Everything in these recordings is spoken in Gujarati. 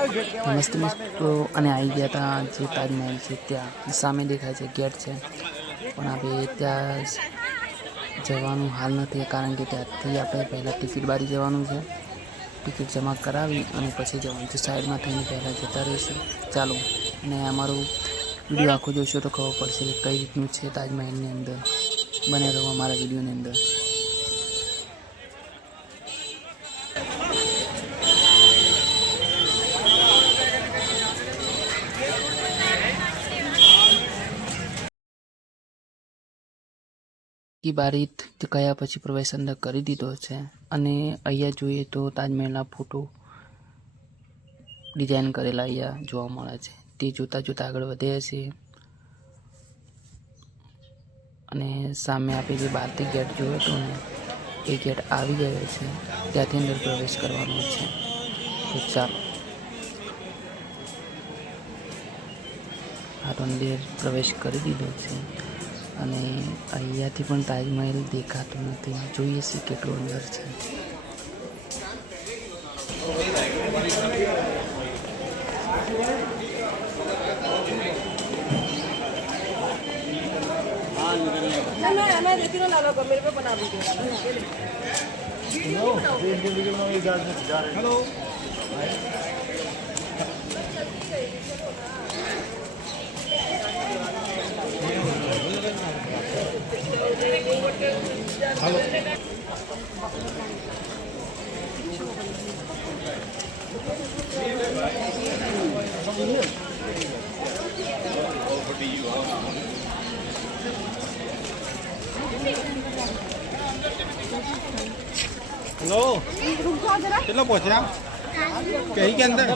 મસ્ત મિત્રો અને આવી ગયા હતા જે તાજમહેલ છે ત્યાં સામે દેખાય છે ગેટ છે, પણ આપણે ત્યાં જવાનું હાલ નથી કારણ કે ત્યાંથી આપણે પહેલાં ટિકિટ બારી જવાનું છે. ટિકિટ જમા કરાવી અને પછી જવાનું છે. સાઈડમાં થઈને પહેલાં જતા રહીશું. ચાલો, અને અમારો વિડીયો આખો જોશો તો ખબર પડશે કે કઈ રીતનું છે તાજમહેલની અંદર. બને રહો અમારા વિડીયોની અંદર. की बारी कया પછી પ્રવેશ અંદર કરી દીધો છે અને અહીંયા જોઈએ તો તાજમહેલના ફોટો ડિઝાઇન કરેલા અહીંયા જોવા મળે છે. તે જોતા જોતા આગળ વધે છે અને સામે આપણે જે બહારથી ગેટ જોયો હતો ને એ ગેટ આવી ગયો છે. ત્યાંથી અંદર પ્રવેશ કરવાનો છે. તો ચાલો આ અંદર પ્રવેશ કરી દીધો છે અને અહીંયાથી પણ તાજમહેલ દેખાતો નથી. જોઈએ છે કેટલો અંદર છે. हेलो कितना पहुँचे आप कहीं के अंदर?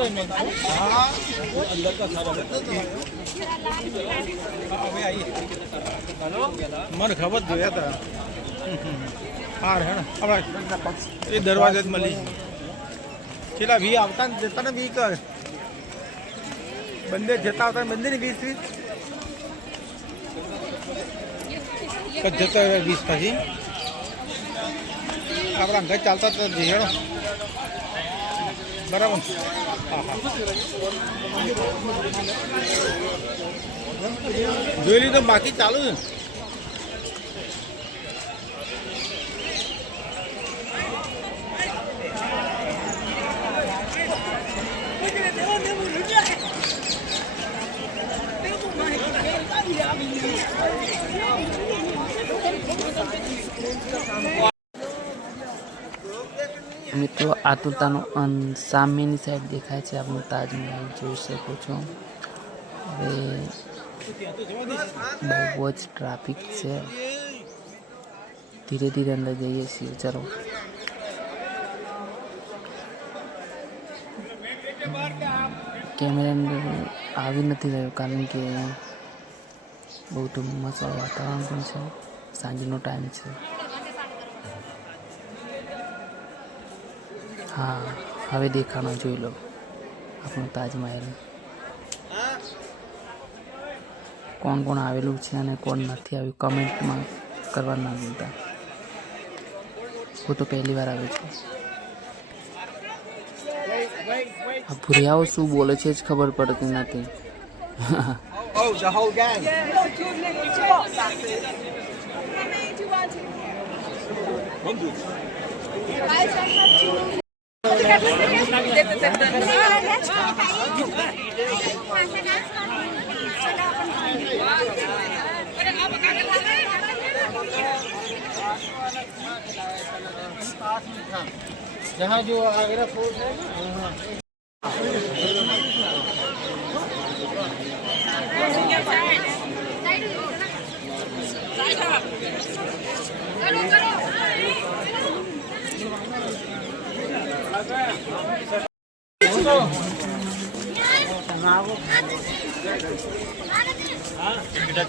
हाँ अंदर का सारा मन खबर जोया था हार है ना अब ये दरवाजे मली चला भी आवता देता ना भी कर बंदे जता होता बंदे ने 20 जता 20 પછી આપણા અંગત ચાલતા તો હેડો બરાબર. હા હા જોઈ લીધો, બાકી ચાલુ છે. મિત્રો આતુરતાનો અંત સામેની સાઈડ દેખાય છે. આપણું તાજમહેલ જોઈ શકો છો. હવે બહુ જ ટ્રાફિક છે. ધીરે ધીરે અંદર જઈએ છીએ. ચાલો કેમેરા અંદર આવી નથી રહ્યો કારણ કે બહુ ધુમ્મસ વાતાવરણ પણ છે. સાંજનો ટાઈમ છે. હા, હવે દેખાણો જોઈ લો આપણો તાજમહેલ. કોણ કોણ આવેલું છે અને કોણ નથી આવ્યું કમેન્ટમાં કરવા ના ભૂલતા. હું તો પહેલી વાર આવ્યો છું. આ ભૂરિયાઓ શું બોલે છે જ ખબર પડતી નથી. Oh, the whole gang. जहाँ जो आगरा फोर्ट है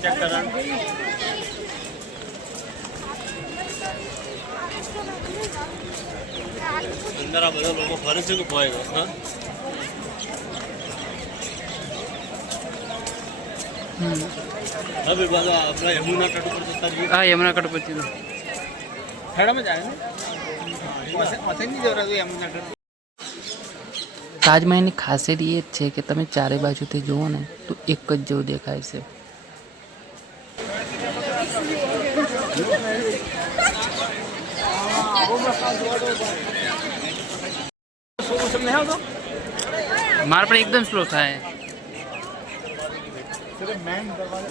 चेक करा अंदर आ બધા લોકો ફરે છે કે ભાઈ હા હવે બાજુ આપણા યમુના તટ પર જતા રહીએ. હા, યમુના તટ પર જઈએ. ખેડામાં જાય ને માથે નહીં જવરાતું યમુના તટ. તાજમહેલની ખાસિયત એ જ છે કે તમે ચારે બાજુથી જુઓ ને તો એક જ જેવું દેખાય છે. મારા પણ એકદમ સ્લો થાય.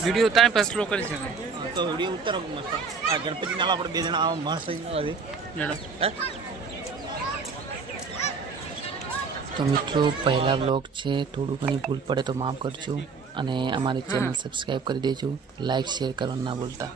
વિડીયો ઉતારે પછી સ્લો કરી શકાય. તો વિડીયો ઉતારો મસ્ત. આ ગણપતિ નાલા આપણે બે જણા આવા મસ્ત તો મિત્રો પહેલા વ્લોગ છે, થોડું ઘણી ભૂલ પડે તો માફ કરજો અને અમારી ચેનલ સબસ્ક્રાઈબ કરી દેજો, લાઈક શેર કરવાનું ના ભૂલતા.